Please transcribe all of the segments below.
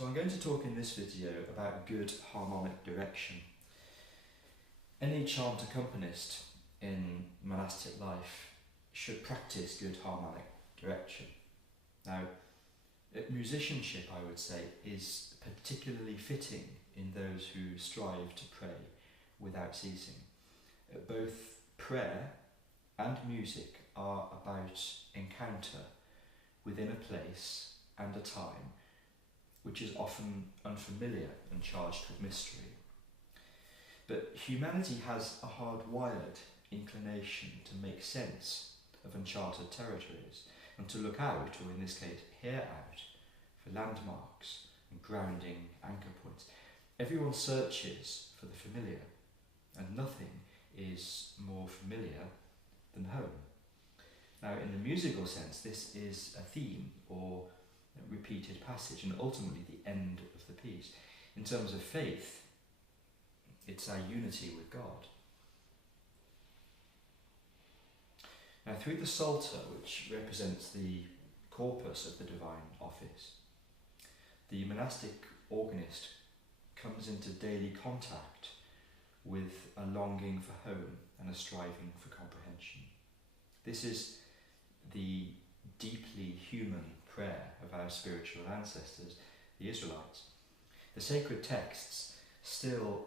So I'm going to talk in this video about good harmonic direction. Any chant accompanist in monastic life should practice good harmonic direction. Now, musicianship, I would say, is particularly fitting in those who strive to pray without ceasing. Both prayer and music are about encounter within a place and a time which is often unfamiliar and charged with mystery. But humanity has a hardwired inclination to make sense of uncharted territories and to look out, or in this case, hear out, for landmarks and grounding anchor points. Everyone searches for the familiar, and nothing is more familiar than home. Now, in the musical sense, this is a theme or a repeated passage, and ultimately the end of the piece. In terms of faith, it's our unity with God. Now, through the Psalter, which represents the corpus of the divine office, the monastic organist comes into daily contact with a longing for home and a striving for comprehension. This is the deeply human prayer of our spiritual ancestors, the Israelites. The sacred texts still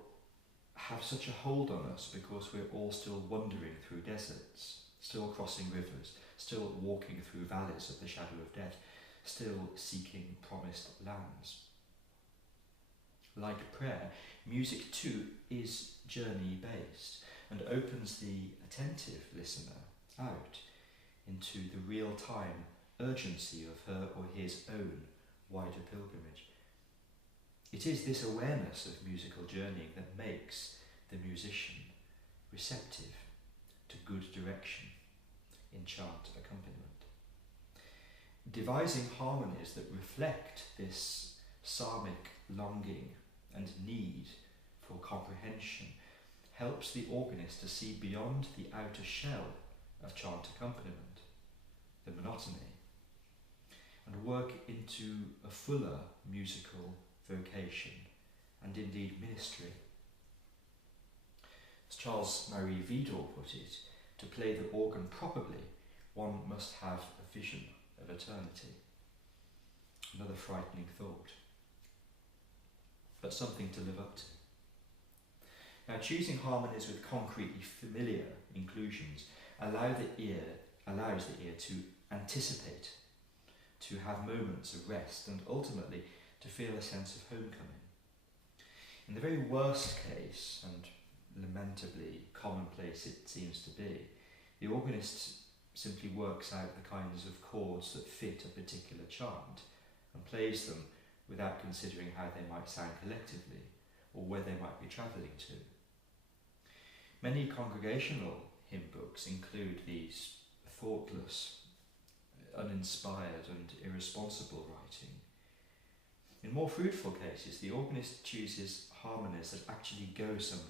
have such a hold on us because we're all still wandering through deserts, still crossing rivers, still walking through valleys of the shadow of death, still seeking promised lands. Like prayer, music too is journey-based and opens the attentive listener out into the real-time urgency of her or his own wider pilgrimage. It is this awareness of musical journeying that makes the musician receptive to good direction in chant accompaniment. Devising harmonies that reflect this psalmic longing and need for comprehension helps the organist to see beyond the outer shell of chant accompaniment, the monotony, and work into a fuller musical vocation and indeed ministry. As Charles Marie Vidal put it, to play the organ properly, one must have a vision of eternity. Another frightening thought, but something to live up to. Now, choosing harmonies with concretely familiar inclusions allows the ear to anticipate, to have moments of rest, and ultimately to feel a sense of homecoming. In the very worst case, and lamentably commonplace it seems to be, the organist simply works out the kinds of chords that fit a particular chant and plays them without considering how they might sound collectively or where they might be travelling to. Many congregational hymn books include these thoughtless, uninspired and irresponsible writing. In more fruitful cases, the organist chooses harmonies that actually go somewhere.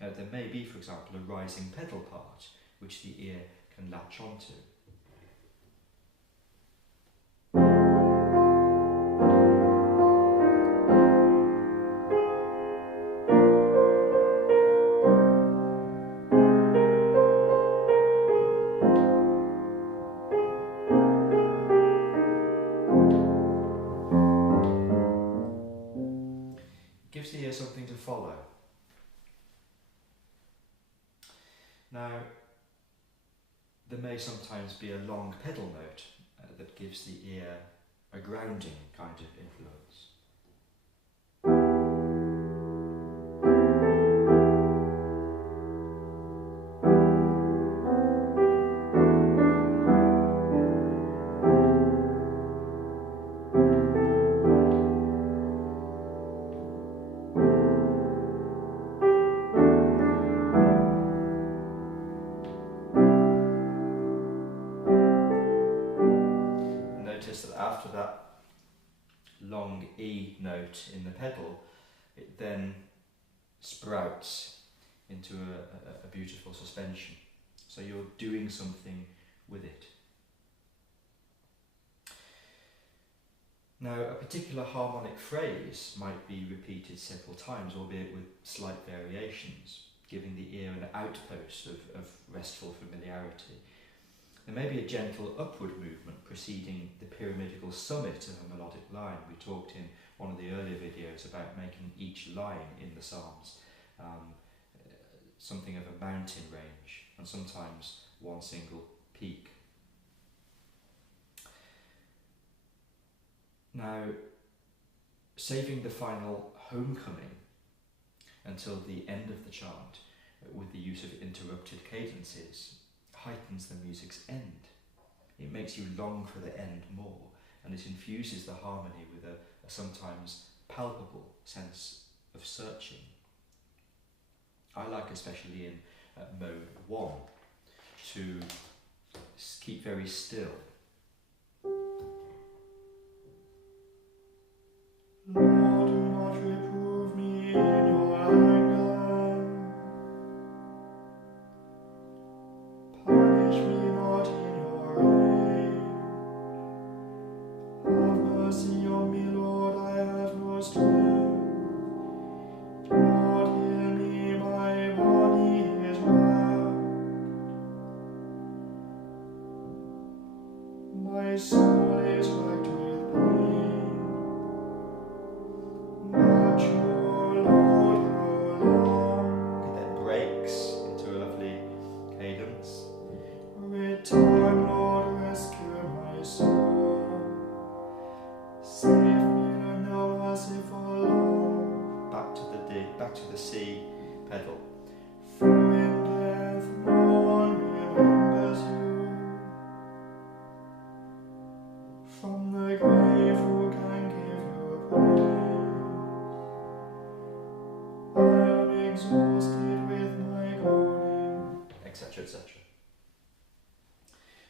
Now, there may be, for example, a rising pedal part which the ear can latch onto. Gives the ear something to follow. Now, there may sometimes be a long pedal note that gives the ear a grounding kind of influence. After that long E note in the pedal, it then sprouts into a beautiful suspension. So you're doing something with it. Now, a particular harmonic phrase might be repeated several times, albeit with slight variations, giving the ear an outpost of restful familiarity. There may be a gentle upward movement preceding the pyramidical summit of a melodic line. We talked in one of the earlier videos about making each line in the Psalms something of a mountain range, and sometimes one single peak. Now, saving the final homecoming until the end of the chant with the use of interrupted cadences heightens the music's end. It makes you long for the end more, and it infuses the harmony with a sometimes palpable sense of searching. I like, especially in mode 1, to keep very still. Lord, do not reprove me in your anger. Punish me not in your rage. Have mercy on me, Lord, I have no strength. Lord, heal me, my body is racked. My soul is racked with pain. But you, Lord, how long? It then breaks into a lovely cadence. Return, Lord, rescue my soul. Save me from your merciful love. Back to the C pedal. For in death no one remembers you. From the grave who can give you praise? I am exhausted with my groaning, etc., etc.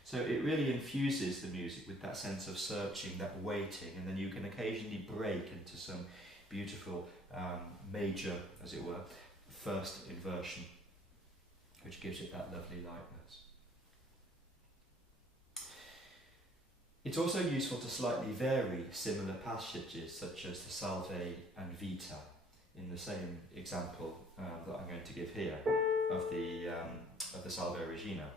So it really infuses the music with that sense of searching, that waiting, and then you can occasionally break into some beautiful major, as it were, first inversion, which gives it that lovely lightness. It's also useful to slightly vary similar passages, such as the Salve and Vita, in the same example that I'm going to give here of the Salve Regina.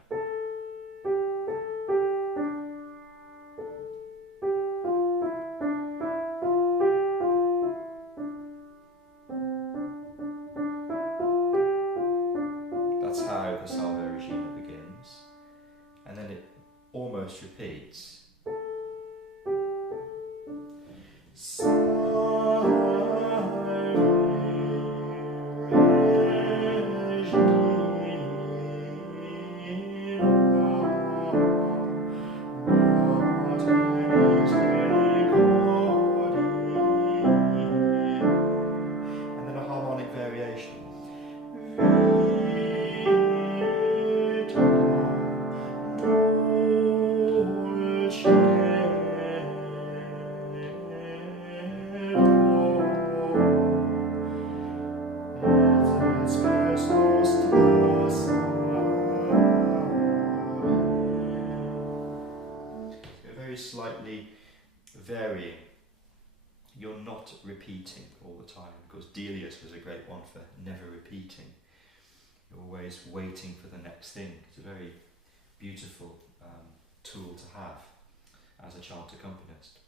That's how the Salve Regina begins, and then it almost repeats. Slightly varying. You're not repeating all the time, because Delius was a great one for never repeating. You're always waiting for the next thing. It's a very beautiful tool to have as a chant accompanist.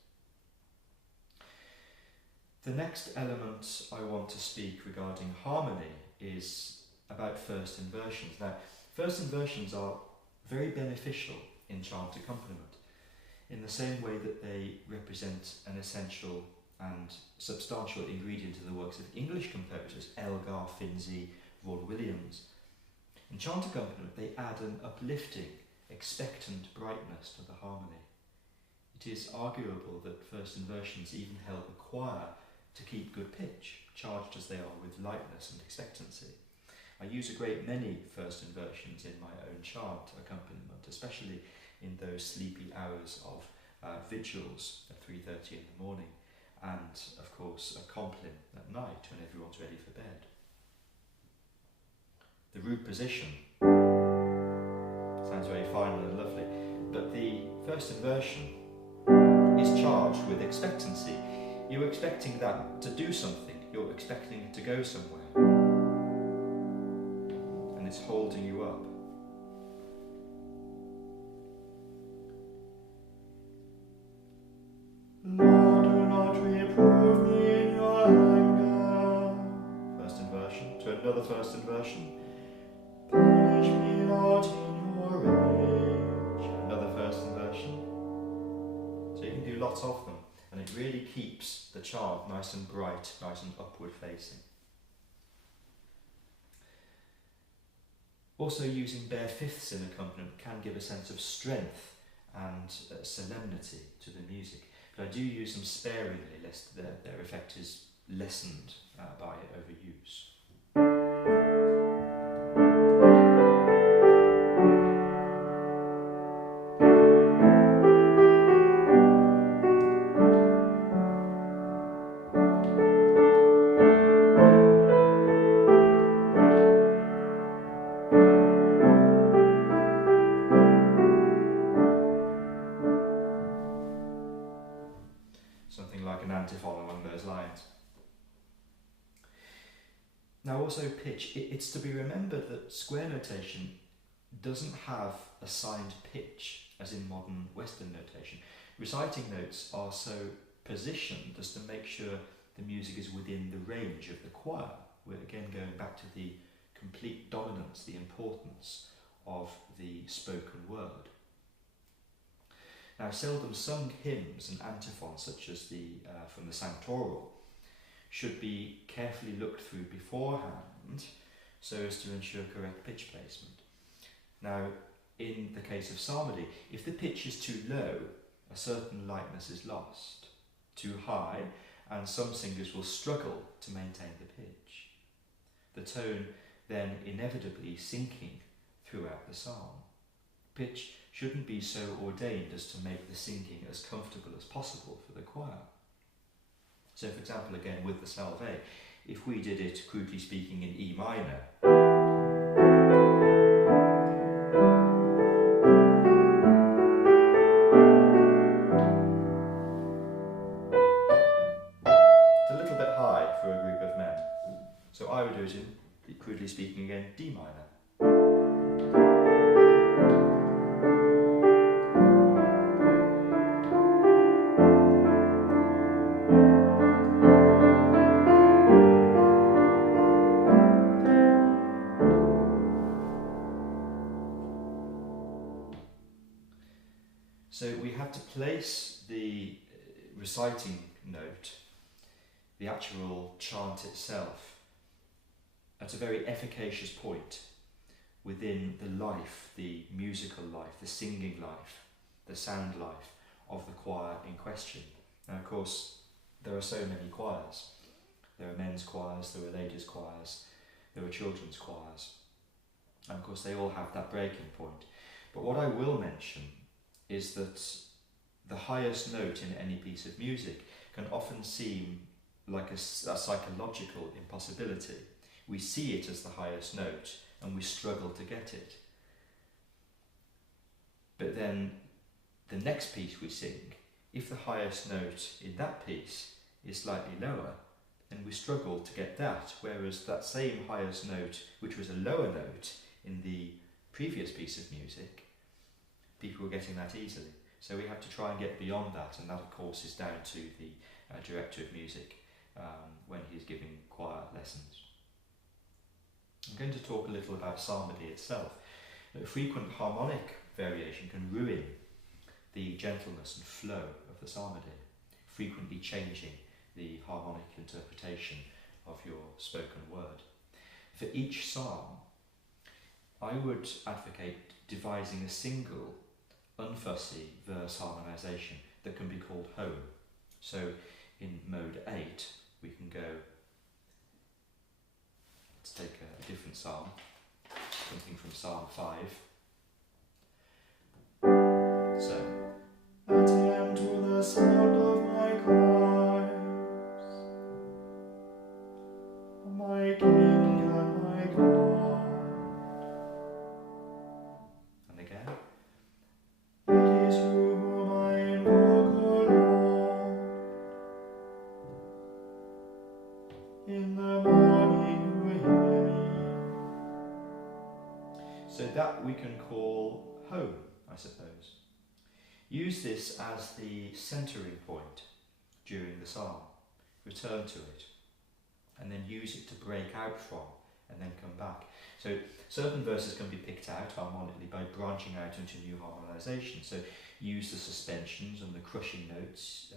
The next element I want to speak regarding harmony is about first inversions. Now, first inversions are very beneficial in chant accompaniment, in the same way that they represent an essential and substantial ingredient in the works of English composers, Elgar, Finzi, Vaughan Williams. In chant accompaniment, they add an uplifting, expectant brightness to the harmony. It is arguable that first inversions even help a choir to keep good pitch, charged as they are with lightness and expectancy. I use a great many first inversions in my own chant accompaniment, especially in those sleepy hours of vigils at 3:30 in the morning, and of course a compline at night when everyone's ready for bed. The root position sounds very final and lovely, but the first inversion is charged with expectancy. You're expecting that to do something, you're expecting it to go somewhere, and it's holding you up. Lord, do not reprove me in your anger. First inversion to another first inversion. Punish me not in your rage. Another first inversion. So you can do lots of them, and it really keeps the chant nice and bright, nice and upward facing. Also, using bare fifths in accompaniment can give a sense of strength and solemnity to the music. But I do use them sparingly, lest their effect is lessened by overuse. Something like an antiphon along those lines. Now also pitch, it's to be remembered that square notation doesn't have a signed pitch as in modern Western notation. Reciting notes are so positioned as to make sure the music is within the range of the choir. We're again going back to the complete dominance, the importance of the spoken word. Now, seldom sung hymns and antiphons, such as from the Sanctoral, should be carefully looked through beforehand so as to ensure correct pitch placement. Now, in the case of psalmody, if the pitch is too low, a certain lightness is lost. Too high, and some singers will struggle to maintain the pitch. The tone then inevitably sinking throughout the psalm. Pitch shouldn't be so ordained as to make the singing as comfortable as possible for the choir. So, for example, again with the Salve, if we did it, crudely speaking, in E minor, it's a little bit high for a group of men. So I would do it in, crudely speaking, again, D minor. So we have to place the reciting note, the actual chant itself, at a very efficacious point within the life, the musical life, the singing life, the sound life of the choir in question. Now, of course, there are so many choirs. There are men's choirs, there are ladies' choirs, there are children's choirs. And of course, they all have that breaking point. But what I will mention is that the highest note in any piece of music can often seem like a psychological impossibility. We see it as the highest note and we struggle to get it. But then the next piece we sing, if the highest note in that piece is slightly lower, then we struggle to get that, whereas that same highest note, which was a lower note in the previous piece of music, people were getting that easily. So we have to try and get beyond that, and that of course is down to the director of music when he's giving choir lessons. I'm going to talk a little about psalmody itself. A frequent harmonic variation can ruin the gentleness and flow of the psalmody, frequently changing the harmonic interpretation of your spoken word. For each psalm, I would advocate devising a single unfussy verse harmonisation that can be called home. So in mode 8 we can go, let's take a different psalm, something from Psalm 5. So, attend to the sound of my cries, my King and my God. And again. It is you whom I invoke, O In the morning you hear me. So that we can call home, I suppose. Use this as the centering point during the psalm. Return to it, and then use it to break out from, and then come back. So certain verses can be picked out harmonically by branching out into new harmonisation. So use the suspensions and the crushing notes,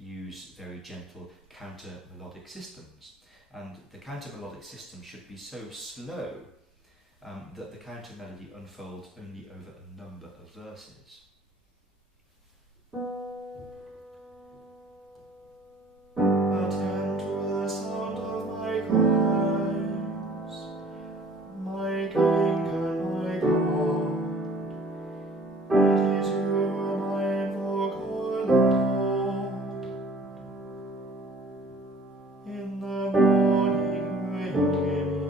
use very gentle counter-melodic systems. And the counter-melodic system should be so slow that the counter-melody unfolds only over a number of verses. Attend to the sound of my cries, my King and my God. It is you whom I invoke, O Lord. In the morning you hear me.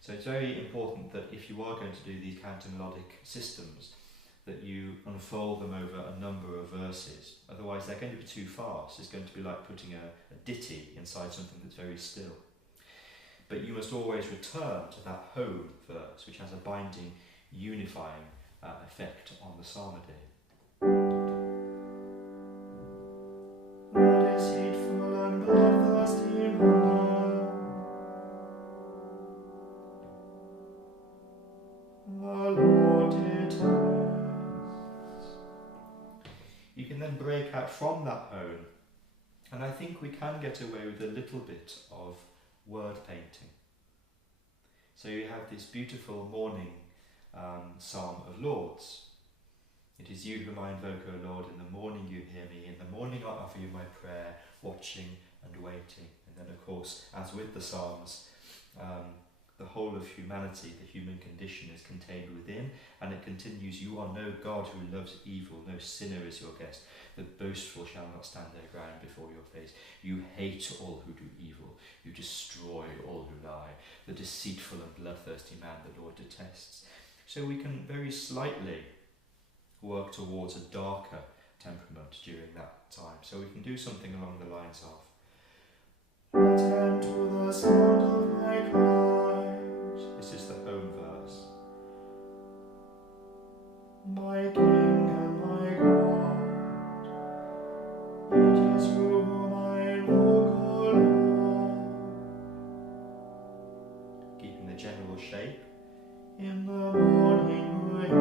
So it's very important that if you are going to do these counter-melodic systems, that you unfold them over a number of verses. Otherwise they're going to be too fast. It's going to be like putting a ditty inside something that's very still. But you must always return to that home verse, which has a binding, unifying effect on the psalmody. That deceitful and bloodthirsty man, the Lord detests. You can then break out from that home, and I think we can get away with a little bit of word painting. So you have this beautiful morning psalm of Lord's. It is you whom I invoke, O Lord, in the morning you hear me, in the morning I offer you my prayer, watching and waiting. And then of course, as with the Psalms, the whole of humanity, the human condition, is contained within, and it continues, you are no God who loves evil, no sinner is your guest. The boastful shall not stand their ground before your face. You hate all who do evil, you destroy all who lie. The deceitful and bloodthirsty man the Lord detests. So we can very slightly work towards a darker temperament during that time. So we can do something along the lines of, attend to the sound of my cries. This is the home verse. My King and my God, it is you whom I invoke, O Lord. Keeping the general shape. In the morning you hear me.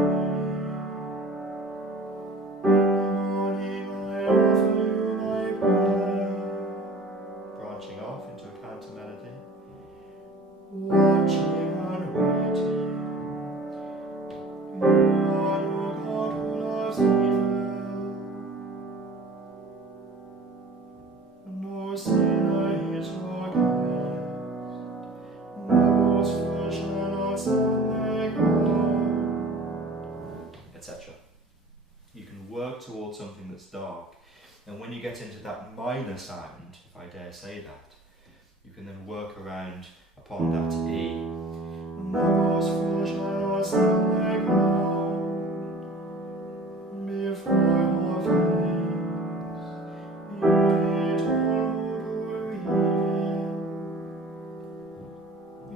In the morning I offer you my prayer. Branching off into a counter melody. Watching and waiting. You are no God who loves evil. No sinner is your guest. No boastful shall not stand their ground, etc. You can work towards something that's dark, and when you get into that minor sound, if I dare say that, you can then work around upon that E. No boastful shall not stand their ground before your face. You hate all who do evil.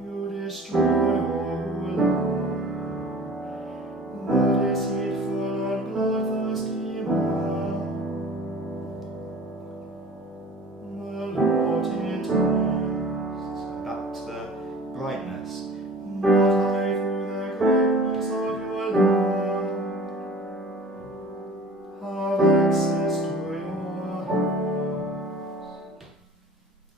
You destroy all who lie. The deceitful and bloodthirsty man, the Lord detests. Back to the brightness. But I, through the greatness of your love, have access to your house.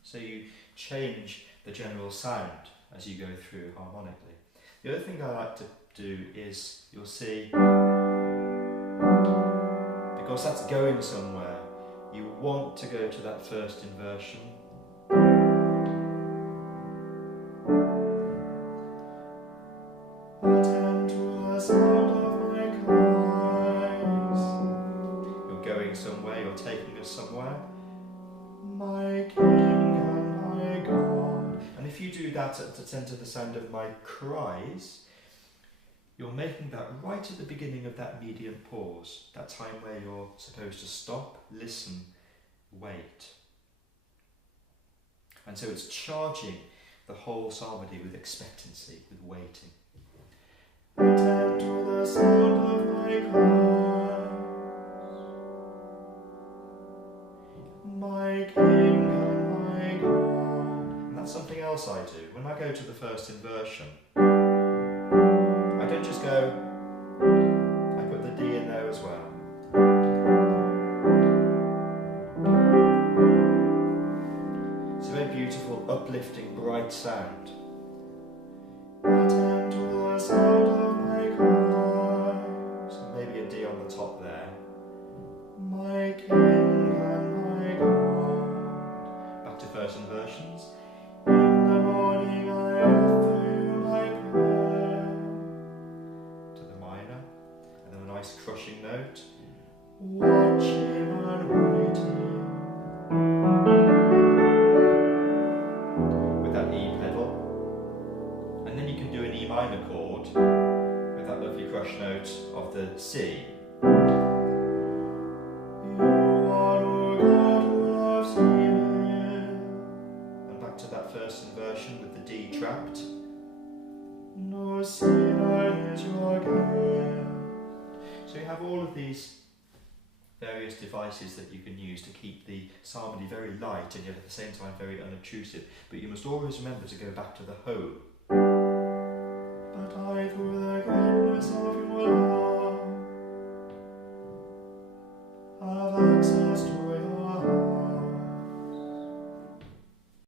So you change the general sound as you go through harmonically. The other thing I like to do is, you'll see, because that's going somewhere, you want to go to that first inversion. Attend to the sound of my cries. You're going somewhere, you're taking us somewhere. My King and my God. And if you do that at the centre of the sound of my cries, you're making that right at the beginning of that median pause, that time where you're supposed to stop, listen, wait. And so it's charging the whole psalmody with expectancy, with waiting. Attend to the sound of my cry, my King and my God. And that's something else I do. When I go to the first inversion, I don't just go, I put the D in there as well. It's a very beautiful, uplifting, bright sound. Attend to the sound of my cry. So maybe a D on the top there. My King and my God. Back to first inversions. In the morning I offer you my prayer. To the minor. And then a nice crushing note. Watching and waiting. With that E pedal. And then you can do an E minor chord with that lovely crush note of the C. You are, O God, who loves evil. And back to that first inversion with the D trapped. No sinner is your gift. So you have all of these various devices that you can use to keep the psalmody very light and yet at the same time very unobtrusive. But you must always remember to go back to the home. But I, through the